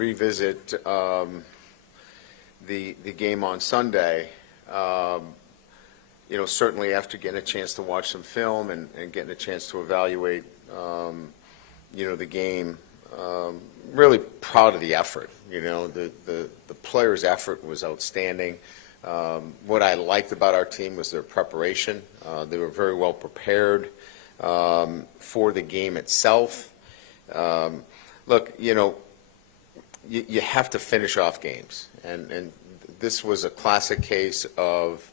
revisit the game on Sunday. Certainly after getting a chance to watch some film and getting a chance to evaluate, the game, really proud of the effort. The players' effort was outstanding. What I liked about our team was their preparation. They were very well prepared for the game itself. Look, you have to finish off games, and this was a classic case of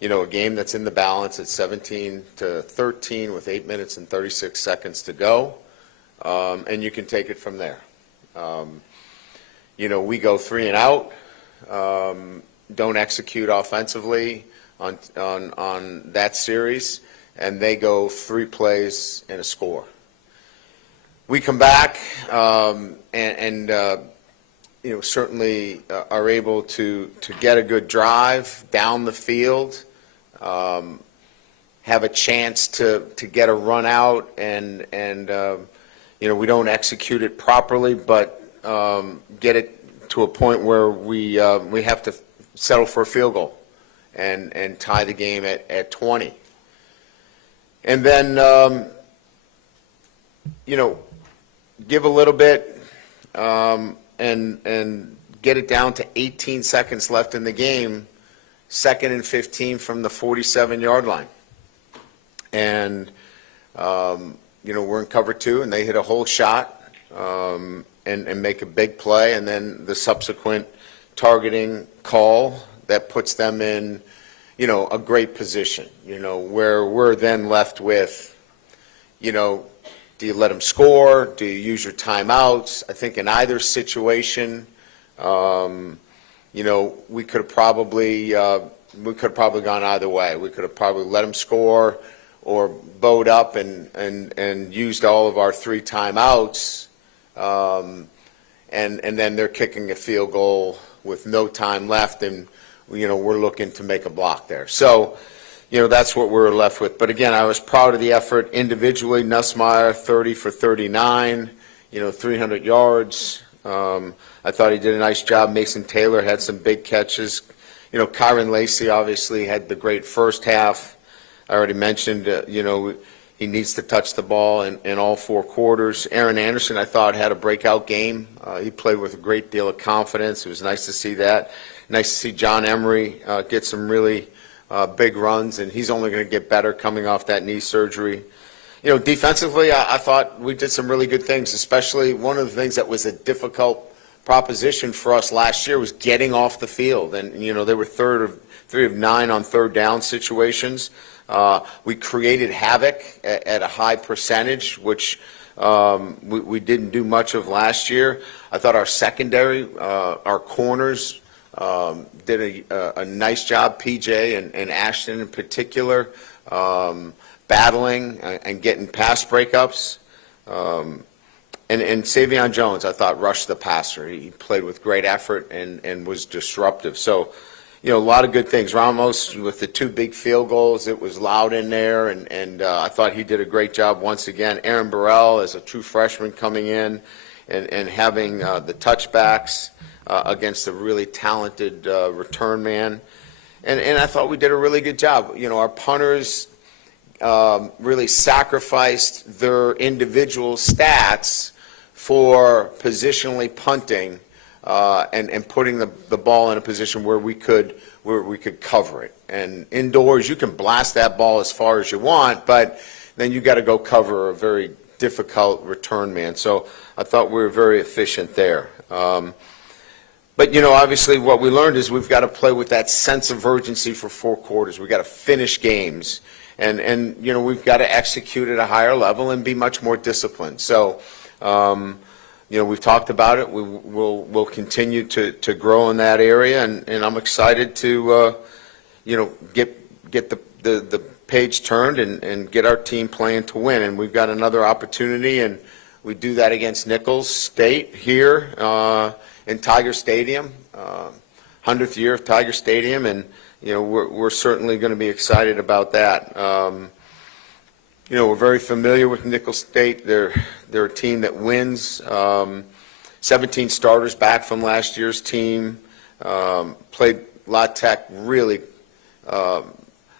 a game that's in the balance at 17-13 with 8 minutes and 36 seconds to go, and you can take it from there. We go 3 and out, don't execute offensively on that series, and they go 3 plays and a score. We come back and certainly are able to get a good drive down the field, have a chance to get a run out, and we don't execute it properly, but get it to a point where we have to settle for a field goal and tie the game at 20. And then give a little bit and get it down to 18 seconds left in the game, 2nd and 15 from the 47-yard line. And, we're in cover 2, and they hit a whole shot and make a big play, and then the subsequent targeting call that puts them in, a great position, where we're then left with, do you let them score? Do you use your timeouts? I think in either situation, we could have probably gone either way. We could have probably let them score or bowed up and used all of our 3 timeouts, and then they're kicking a field goal with no time left, and we're looking to make a block there. So. That's what we're left with. But again, I was proud of the effort individually. Nussmeier, 30 for 39, 300 yards. I thought he did a nice job. Mason Taylor had some big catches. Kyron Lacey obviously had the great first half. I already mentioned, he needs to touch the ball in all 4 quarters. Aaron Anderson, I thought, had a breakout game. He played with a great deal of confidence. It was nice to see that. Nice to see John Emery get some really big runs, and he's only going to get better coming off that knee surgery. Defensively, I thought we did some really good things, especially one of the things that was a difficult proposition for us last year was getting off the field. And, they were 3 of 9 on 3rd down situations. We created havoc at a high percentage, which we didn't do much of last year. I thought our secondary, our corners, did a nice job, PJ and Ashton in particular, battling and getting pass breakups. And Savion Jones, I thought, rushed the passer. He played with great effort and was disruptive. So, a lot of good things. Ramos with the 2 big field goals, it was loud in there, and I thought he did a great job once again. Aaron Burrell as a true freshman coming in and having the touchbacks against a really talented return man. And I thought we did a really good job. Our punters really sacrificed their individual stats for positionally punting and putting the ball in a position where we could cover it. And indoors, you can blast that ball as far as you want, but then you got to go cover a very difficult return man. So I thought we were very efficient there. But, obviously what we learned is we've got to play with that sense of urgency for 4 quarters. We've got to finish games. And we've got to execute at a higher level and be much more disciplined. So, we've talked about it. We'll continue to grow in that area. And I'm excited to, get the page turned and get our team playing to win. And we've got another opportunity, and we do that against Nicholls State here in Tiger Stadium, 100th year of Tiger Stadium, and we're certainly going to be excited about that. We're very familiar with Nicholls State. They're a team that wins 17 starters back from last year's team. Played La Tech really. I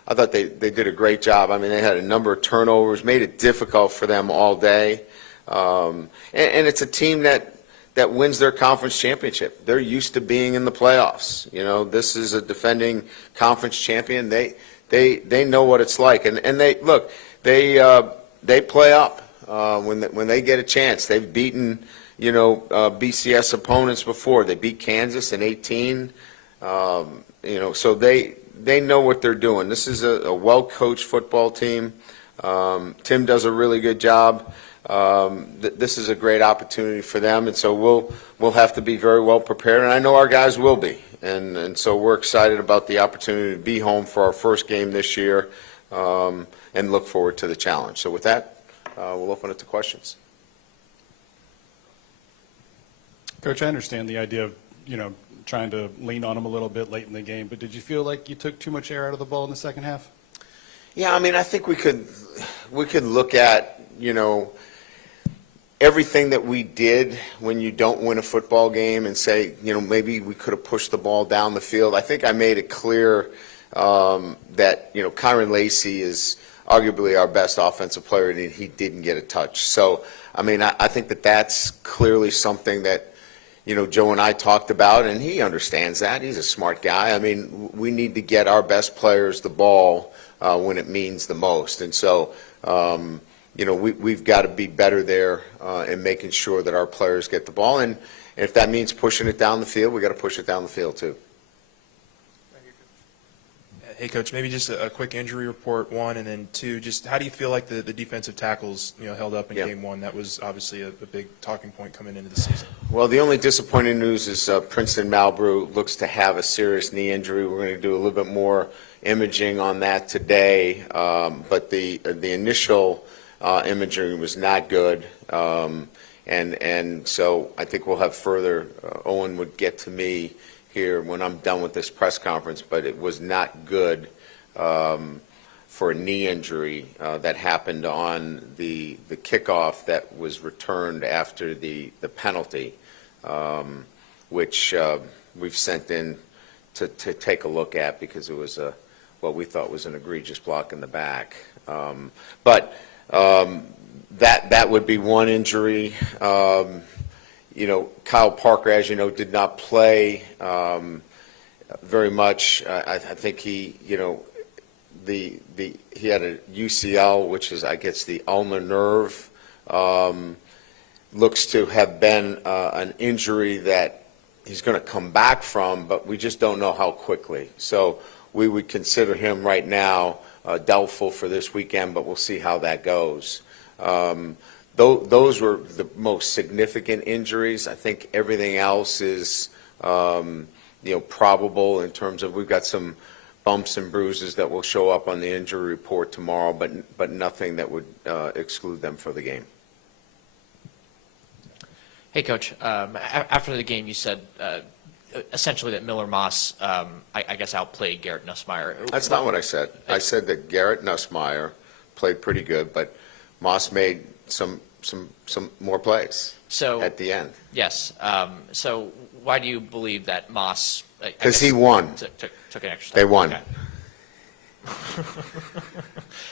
thought they did a great job. I mean, they had a number of turnovers, made it difficult for them all day. And it's a team that wins their conference championship. They're used to being in the playoffs. You know, this is a defending conference champion. They know what it's like. And they look, they play up when they get a chance. They've beaten, you know, BCS opponents before. They beat Kansas in 18. You know, so they know what they're doing. This is a well-coached football team. Tim does a really good job. This is a great opportunity for them, and so we'll have to be very well prepared, and I know our guys will be. And so we're excited about the opportunity to be home for our first game this year, and look forward to the challenge. So with that, we'll open it to questions. Coach, I understand the idea of, you know, trying to lean on them a little bit late in the game, but did you feel like you took too much air out of the ball in the second half? Yeah, I mean, I think we could look at, you know, everything that we did when you don't win a football game and say, you know, maybe we could have pushed the ball down the field. I think I made it clear that, you know, Kyron Lacey is arguably our best offensive player, and he didn't get a touch. So, I mean, I think that's clearly something that, you know, Joe and I talked about, and he understands that. He's a smart guy. I mean, we need to get our best players the ball when it means the most. And so, you know, we've got to be better there in making sure that our players get the ball. And if that means pushing it down the field, we got to push it down the field too. Hey, Coach, maybe just a quick injury report, one, and then two, just how do you feel like the defensive tackles, you know, held up in game one? That was obviously a big talking point coming into the season. Well, the only disappointing news is Princeton Malbrew looks to have a serious knee injury. We're going to do a little bit more imaging on that today, but the initial imaging was not good, and so I think we'll have further. Owen would get to me here when I'm done with this press conference, but it was not good for a knee injury that happened on the kickoff that was returned after the penalty, which we've sent in to take a look at because it was what we thought was an egregious block in the back. But that would be one injury. You know, Kyle Parker, as you know, did not play very much. I think he, you know, he had a UCL, which is, I guess, the ulnar nerve. Looks to have been an injury that he's going to come back from, but we just don't know how quickly. So we would consider him right now doubtful for this weekend, but we'll see how that goes. Those were the most significant injuries. I think everything else is, you know, probable in terms of we've got some bumps and bruises that will show up on the injury report tomorrow, but nothing that would exclude them for the game. Hey, Coach. After the game, you said essentially that Miller Moss, I guess, outplayed Garrett Nussmeier. That's not what I said. I said that Garrett Nussmeier played pretty good, but Moss made some more plays at the end. Yes. So why do you believe that Moss? Because he won. Took an extra step. They won. Okay.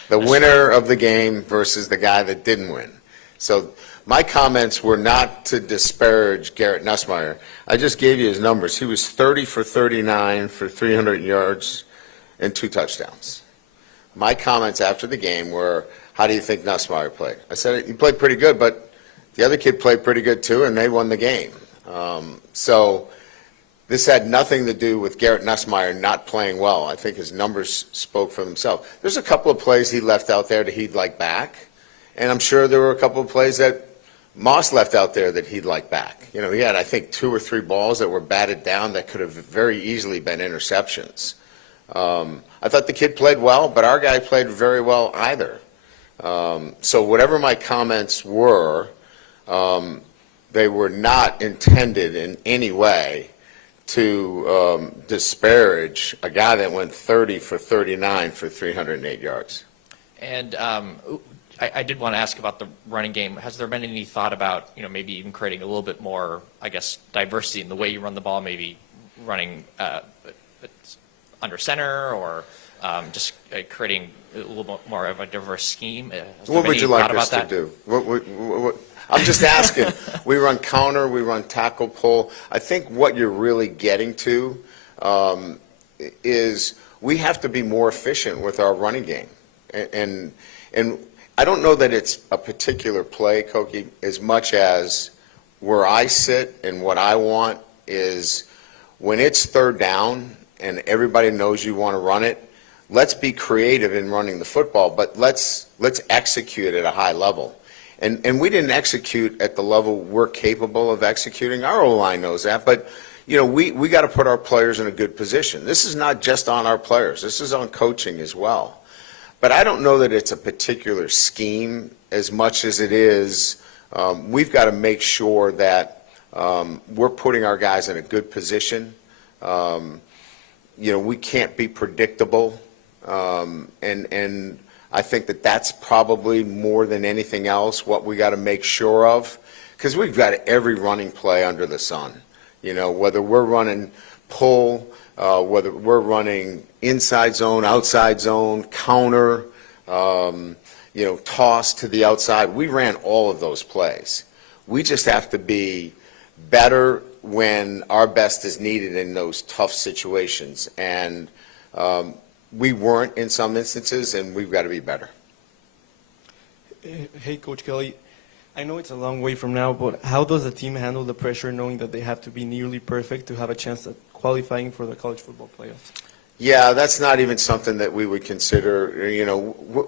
The winner of the game versus the guy that didn't win. So my comments were not to disparage Garrett Nussmeier. I just gave you his numbers. He was 30 for 39 for 300 yards and 2 touchdowns. My comments after the game were, how do you think Nussmeier played? I said he played pretty good, but the other kid played pretty good too, and they won the game. So this had nothing to do with Garrett Nussmeier not playing well. I think his numbers spoke for themselves. There's a couple of plays he left out there that he'd like back, and I'm sure there were a couple of plays that Moss left out there that he'd like back. You know, he had, I think, 2 or 3 balls that were batted down that could have very easily been interceptions. I thought the kid played well, but our guy played very well either. So whatever my comments were, they were not intended in any way to disparage a guy that went 30 for 39 for 308 yards. And I did want to ask about the running game. Has there been any thought about, maybe even creating a little bit more, I guess, diversity in the way you run the ball, maybe running under center or just creating a little bit more of a diverse scheme? Has there What been would you any like thought us about to that? do? I'm just asking. We run counter, we run tackle pull. I think what you're really getting to is we have to be more efficient with our running game. And I don't know that it's a particular play, Koki, as much as where I sit and what I want is when it's third down and everybody knows you want to run it, let's be creative in running the football, but let's execute at a high level. And we didn't execute at the level we're capable of executing. Our O-line knows that, but we got to put our players in a good position. This is not just on our players. This is on coaching as well. But I don't know that it's a particular scheme as much as it is we've got to make sure that we're putting our guys in a good position. We can't be predictable. And I think that that's probably more than anything else what we got to make sure of, because we've got every running play under the sun. Whether we're running pull, whether we're running inside zone, outside zone, counter, toss to the outside, we ran all of those plays. We just have to be better when our best is needed in those tough situations. And we weren't in some instances, and we've got to be better. Hey, Coach Kelly, I know it's a long way from now, but how does the team handle the pressure knowing that they have to be nearly perfect to have a chance at qualifying for the college football playoffs? Yeah, that's not even something that we would consider.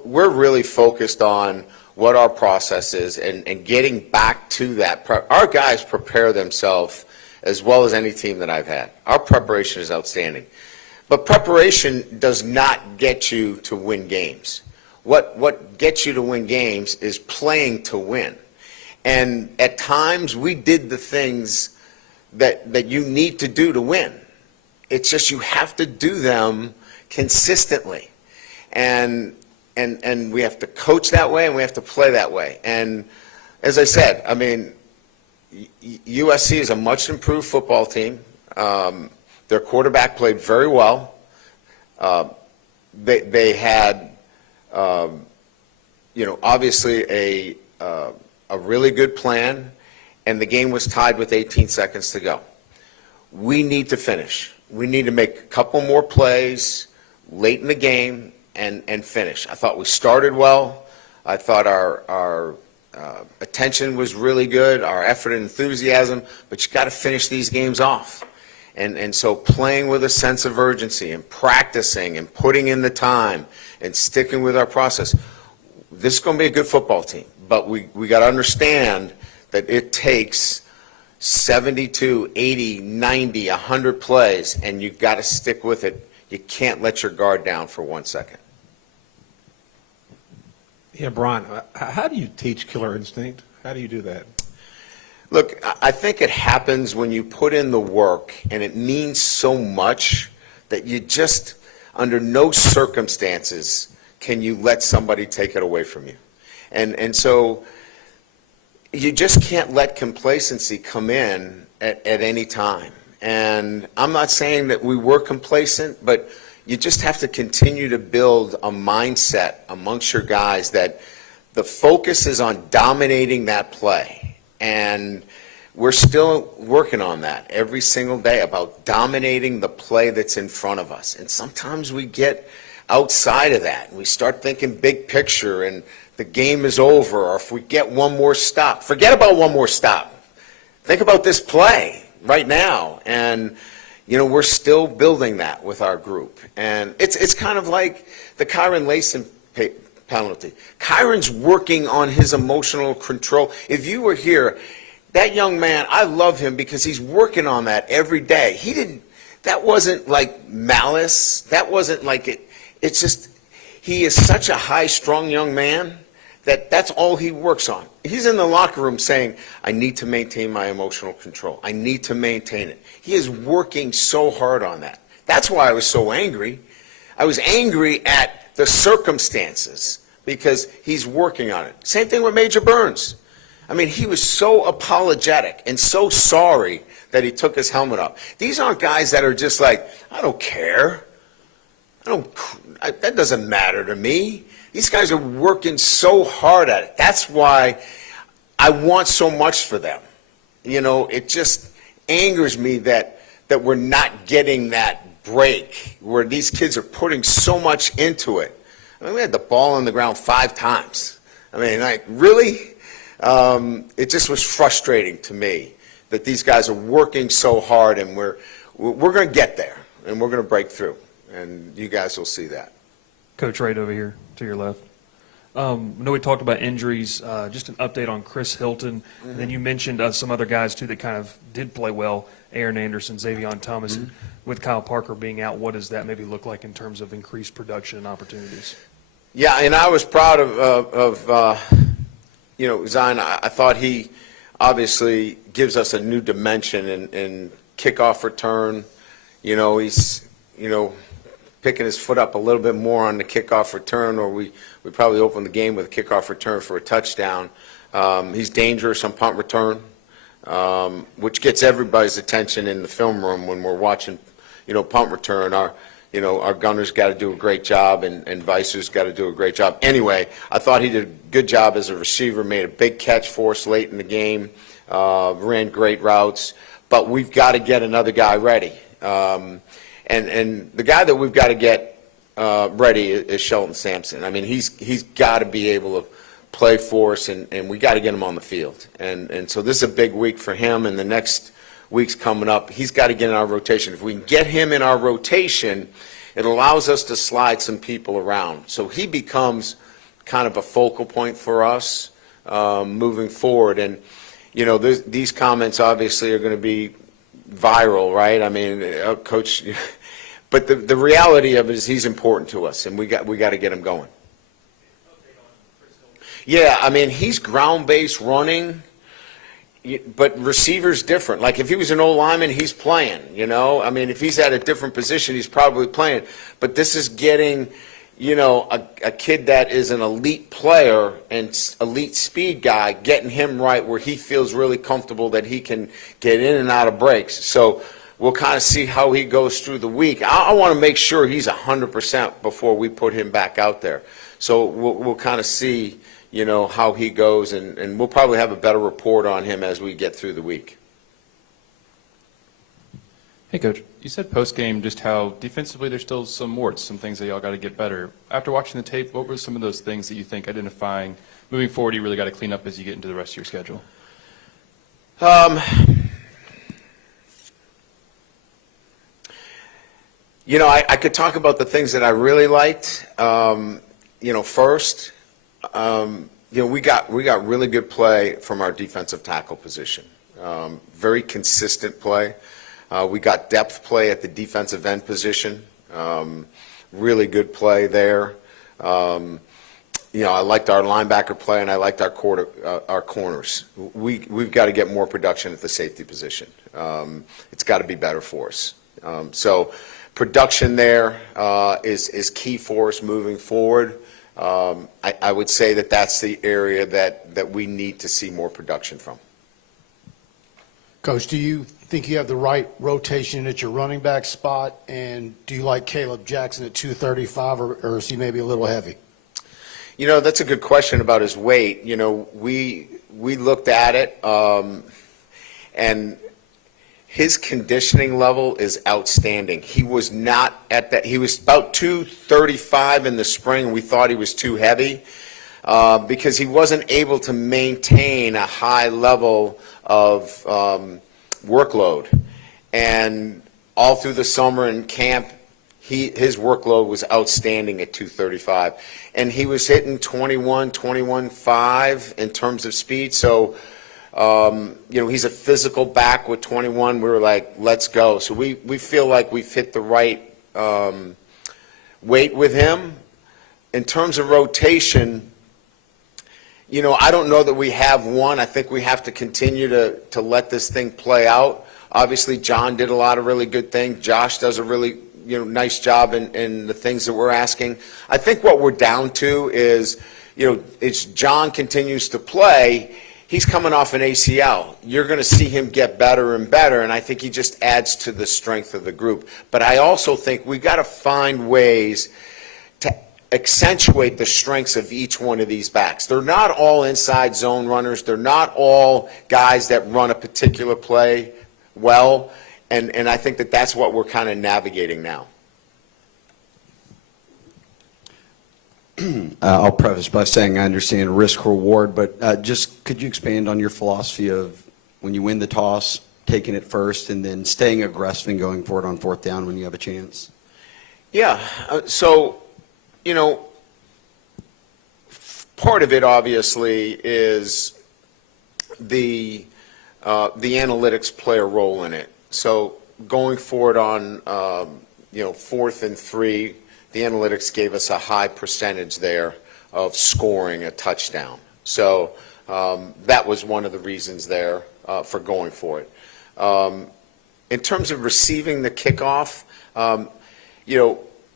We're really focused on what our process is and getting back to that. Our guys prepare themselves as well as any team that I've had. Our preparation is outstanding. But preparation does not get you to win games. What gets you to win games is playing to win. And at times we did the things that you need to do to win. It's just you have to do them consistently. And we have to coach that way and we have to play that way. And as I said, I mean, USC is a much improved football team. Their quarterback played very well. They had, obviously a really good plan, and the game was tied with 18 seconds to go. We need to finish. We need to make a couple more plays late in the game and finish. I thought we started well. I thought our attention was really good, our effort and enthusiasm, but you got to finish these games off. And so playing with a sense of urgency and practicing and putting in the time and sticking with our process, this is going to be a good football team. But we got to understand that it takes 72, 80, 90, 100 plays, and you've got to stick with it. You can't let your guard down for 1 second. Yeah, Brian, how do you teach killer instinct? How do you do that? Look, I think it happens when you put in the work, and it means so much that you just, under no circumstances, can you let somebody take it away from you. And so you just can't let complacency come in at any time. And I'm not saying that we were complacent, but you just have to continue to build a mindset amongst your guys that the focus is on dominating that play. And we're still working on that every single day about dominating the play that's in front of us. And sometimes we get outside of that. We start thinking big picture and the game is over, or if we get one more stop. Forget about one more stop. Think about this play right now. And, we're still building that with our group. And it's kind of like the Kyron Layson penalty. Kyron's working on his emotional control. If you were here, that young man, I love him because he's working on that every day. That wasn't like malice. That wasn't like it. It's just, he is such a high, strong young man that's all he works on. He's in the locker room saying, I need to maintain my emotional control. I need to maintain it. He is working so hard on that. That's why I was so angry. I was angry at the circumstances, because he's working on it. Same thing with Major Burns. I mean, he was so apologetic and so sorry that he took his helmet off. These aren't guys that are just like, I don't care. That doesn't matter to me. These guys are working so hard at it. That's why I want so much for them. You know, it just angers me that we're not getting that break where these kids are putting so much into it. I mean, we had the ball on the ground 5 times. I mean, like, really? It just was frustrating to me that these guys are working so hard, and we're going to get there, and we're going to break through, and you guys will see that. Coach, right over here to your left. I know we talked about injuries. Just an update on Chris Hilton. And then you mentioned some other guys, too, that kind of did play well. Aaron Anderson, Xavion Thomas. And with Kyle Parker being out, what does that maybe look like in terms of increased production and opportunities? Yeah, and I was proud of Zion. I thought he obviously gives us a new dimension in kickoff return. You know, he's, picking his foot up a little bit more on the kickoff return, or we probably opened the game with a kickoff return for a touchdown. He's dangerous on punt return, which gets everybody's attention in the film room when we're watching, punt return. Our gunners got to do a great job, and Vicer's got to do a great job. Anyway, I thought he did a good job as a receiver, made a big catch for us late in the game, ran great routes, but we've got to get another guy ready. And the guy that we've got to get ready is Shelton Sampson. I mean, he's got to be able to play for us, and we got to get him on the field. And so this is a big week for him, and the next week's coming up. He's got to get in our rotation. If we can get him in our rotation, it allows us to slide some people around. So he becomes kind of a focal point for us moving forward. And, these comments obviously are going to be viral, right? I mean, Coach, but the reality of it is he's important to us, and we got to get him going. Yeah, I mean, he's ground-based running, but receiver's different. Like, if he was an old lineman, he's playing, I mean, if he's at a different position, he's probably playing. But this is getting, a kid that is an elite player and elite speed guy, getting him right where he feels really comfortable that he can get in and out of breaks. So we'll kind of see how he goes through the week. I want to make sure he's 100% before we put him back out there. So we'll kind of see, how he goes, and we'll probably have a better report on him as we get through the week. Hey, Coach. You said post-game just how defensively there's still some warts, some things that y'all got to get better. After watching the tape, what were some of those things that you think identifying moving forward you really got to clean up as you get into the rest of your schedule? I could talk about the things that I really liked. First, we got really good play from our defensive tackle position. Very consistent play. We got depth play at the defensive end position. Really good play there. I liked our linebacker play, and I liked our corners. We've got to get more production at the safety position. It's got to be better for us. So production there is key for us moving forward. I would say that's the area that we need to see more production from. Coach, do you think you have the right rotation at your running back spot, and do you like Caleb Jackson at 235, or is he maybe a little heavy? That's a good question about his weight. We looked at it, and his conditioning level is outstanding. He was not at that. He was about 235 in the spring. We thought he was too heavy because he wasn't able to maintain a high level of workload. And all through the summer and camp, his workload was outstanding at 235. And he was hitting 21.5 in terms of speed. So, he's a physical back with 21. We were like, let's go. So we feel like we've hit the right weight with him. In terms of rotation, I don't know that we have one. I think we have to continue to let this thing play out. Obviously, John did a lot of really good things. Josh does a really nice job in the things that we're asking. I think what we're down to is, it's John continues to play, he's coming off an ACL. You're going to see him get better and better, and I think he just adds to the strength of the group. But I also think we got to find ways to accentuate the strengths of each one of these backs. They're not all inside zone runners. They're not all guys that run a particular play well, and I think that that's what we're kind of navigating now. I'll preface by saying I understand risk reward, but just could you expand on your philosophy of when you win the toss, taking it first, and then staying aggressive and going for it on fourth down when you have a chance? Yeah, so, part of it obviously is the analytics play a role in it. So going forward on, 4th and 3, the analytics gave us a high percentage there of scoring a touchdown. So that was one of the reasons there for going for it. In terms of receiving the kickoff,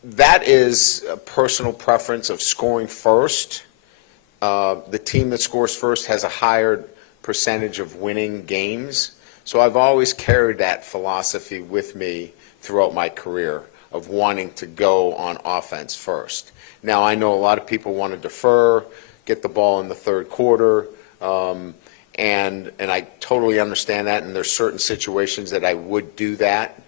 that is a personal preference of scoring first. The team that scores first has a higher percentage of winning games. So I've always carried that philosophy with me throughout my career of wanting to go on offense first. Now, I know a lot of people want to defer, get the ball in the third quarter, and I totally understand that, and there's certain situations that I would do that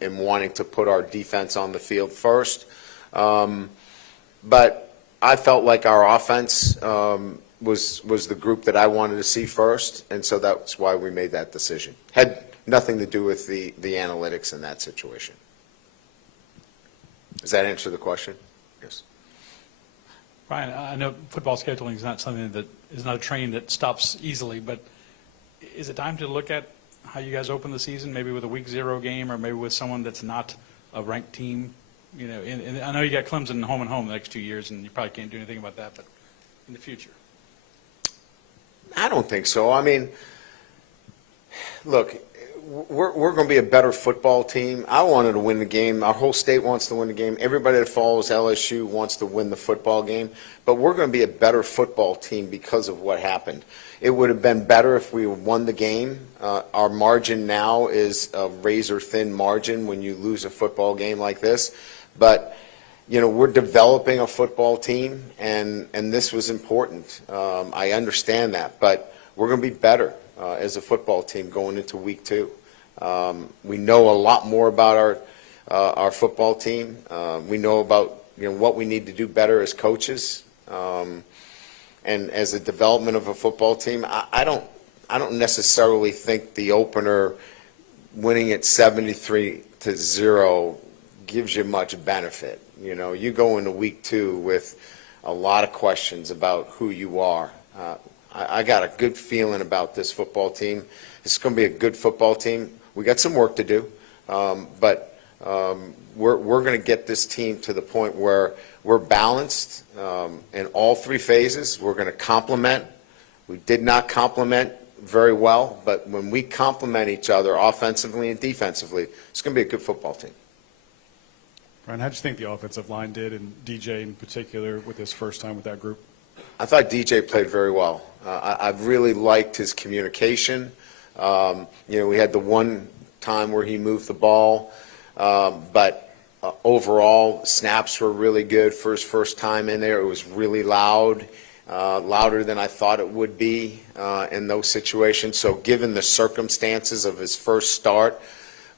in wanting to put our defense on the field first. But I felt like our offense was the group that I wanted to see first, and so that's why we made that decision. Had nothing to do with the analytics in that situation. Does that answer the question? Yes. Brian, I know football scheduling is not something that is not a train that stops easily, but is it time to look at how you guys open the season, maybe with a week 0 game or maybe with someone that's not a ranked team? And I know you got Clemson home and home the next 2 years, and you probably can't do anything about that, but in the future. I don't think so. I mean, look, we're going to be a better football team. I wanted to win the game. Our whole state wants to win the game. Everybody that follows LSU wants to win the football game. But we're going to be a better football team because of what happened. It would have been better if we won the game. Our margin now is a razor-thin margin when you lose a football game like this. But, we're developing a football team, and this was important. I understand that. But we're going to be better as a football team going into week 2. We know a lot more about our football team. We know about what we need to do better as coaches, and as a development of a football team. I don't necessarily think the opener winning it 73-0 gives you much benefit. You go into week 2 with a lot of questions about who you are. I got a good feeling about this football team. It's going to be a good football team. We got some work to do, but we're going to get this team to the point where we're balanced in all 3 phases. We're going to complement. We did not complement very well, but when we complement each other offensively and defensively, it's going to be a good football team. Brian, how did you think the offensive line did, and DJ in particular, with his first time with that group? I thought DJ played very well. I really liked his communication. We had the one time where he moved the ball, but overall, snaps were really good for his first time in there. It was really loud, louder than I thought it would be in those situations. So given the circumstances of his first start,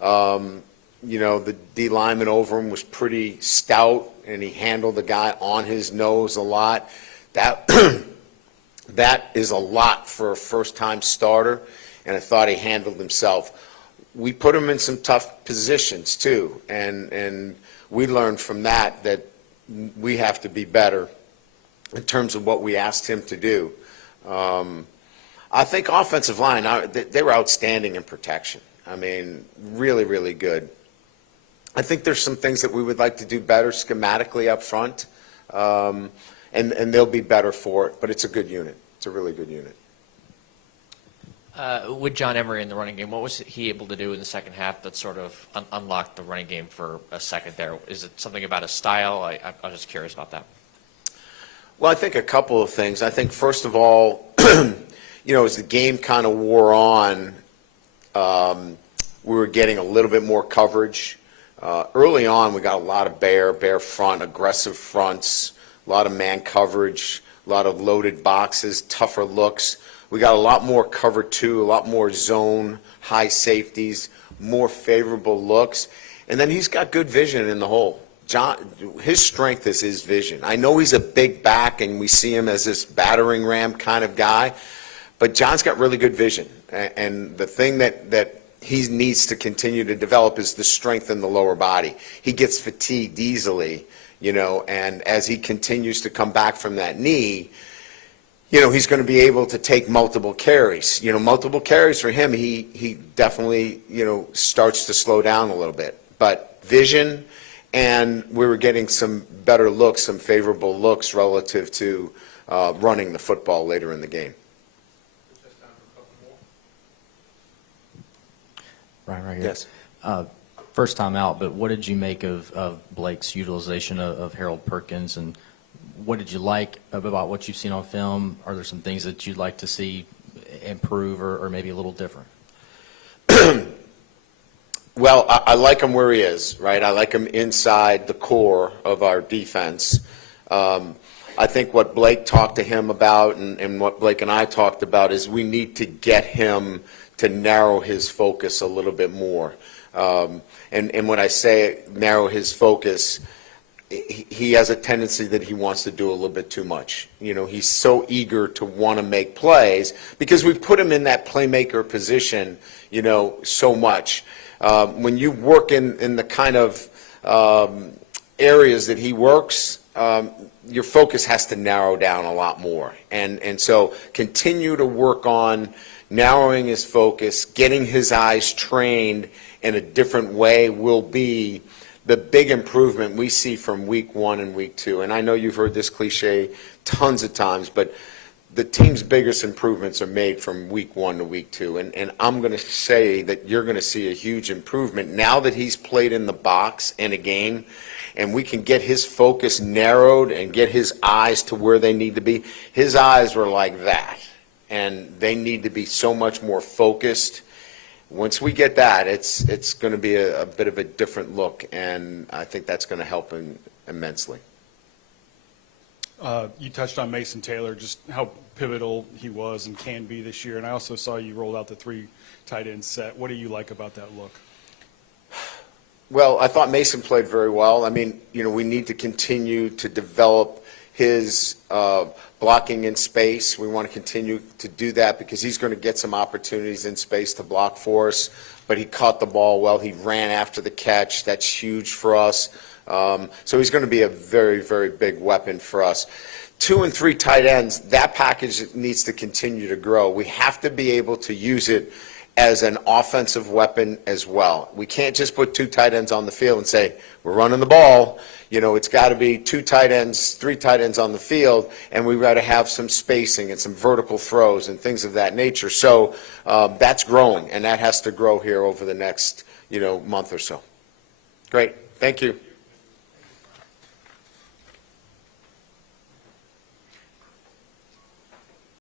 the D lineman over him was pretty stout, and he handled the guy on his nose a lot. That is a lot for a first-time starter, and I thought he handled himself. We put him in some tough positions, too, and we learned from that we have to be better in terms of what we asked him to do. I think offensive line, they were outstanding in protection. I mean, really, really good. I think there's some things that we would like to do better schematically up front, and they'll be better for it, but it's a good unit. It's a really good unit. With John Emery in the running game, what was he able to do in the second half that sort of unlocked the running game for a second there? Is it something about his style? I was just curious about that. Well, I think a couple of things. I think, first of all, as the game kind of wore on, we were getting a little bit more coverage. Early on, we got a lot of bare front, aggressive fronts, a lot of man coverage, a lot of loaded boxes, tougher looks. We got a lot more cover two, a lot more zone, high safeties, more favorable looks. And then he's got good vision in the hole. John, his strength is his vision. I know he's a big back, and we see him as this battering ram kind of guy, but John's got really good vision. And the thing that he needs to continue to develop is the strength in the lower body. He gets fatigued easily, and as he continues to come back from that knee, he's going to be able to take multiple carries. Multiple carries for him, he definitely, starts to slow down a little bit. But vision, and we were getting some better looks, some favorable looks relative to running the football later in the game. Right here. Yes. First time out, but what did you make of Blake's utilization of Harold Perkins, and what did you like about what you've seen on film? Are there some things that you'd like to see improve or maybe a little different? Well, I like him where he is, right? I like him inside the core of our defense. I think what Blake talked to him about and what Blake and I talked about is we need to get him to narrow his focus a little bit more. And when I say narrow his focus, he has a tendency that he wants to do a little bit too much. He's so eager to want to make plays because we've put him in that playmaker position, so much. When you work in the kind of areas that he works, your focus has to narrow down a lot more. And so continue to work on narrowing his focus, getting his eyes trained in a different way will be the big improvement we see from week 1 and week 2. And I know you've heard this cliche tons of times, but the team's biggest improvements are made from week 1 to week 2. And I'm going to say that you're going to see a huge improvement now that he's played in the box in a game, and we can get his focus narrowed and get his eyes to where they need to be. His eyes were like that, and they need to be so much more focused. Once we get that, it's going to be a bit of a different look, and I think that's going to help him immensely. You touched on Mason Taylor, just how pivotal he was and can be this year, and I also saw you rolled out the 3 tight end set. What do you like about that look? Well, I thought Mason played very well. I mean, we need to continue to develop his blocking in space. We want to continue to do that because he's going to get some opportunities in space to block for us. But he caught the ball well. He ran after the catch. That's huge for us. So he's going to be a very, very big weapon for us. 2 and 3 tight ends, that package needs to continue to grow. We have to be able to use it as an offensive weapon as well. We can't just put 2 tight ends on the field and say, we're running the ball. It's got to be 2 tight ends, 3 tight ends on the field, and we've got to have some spacing and some vertical throws and things of that nature. So that's growing, and that has to grow here over the next, month or so. Great. Thank you.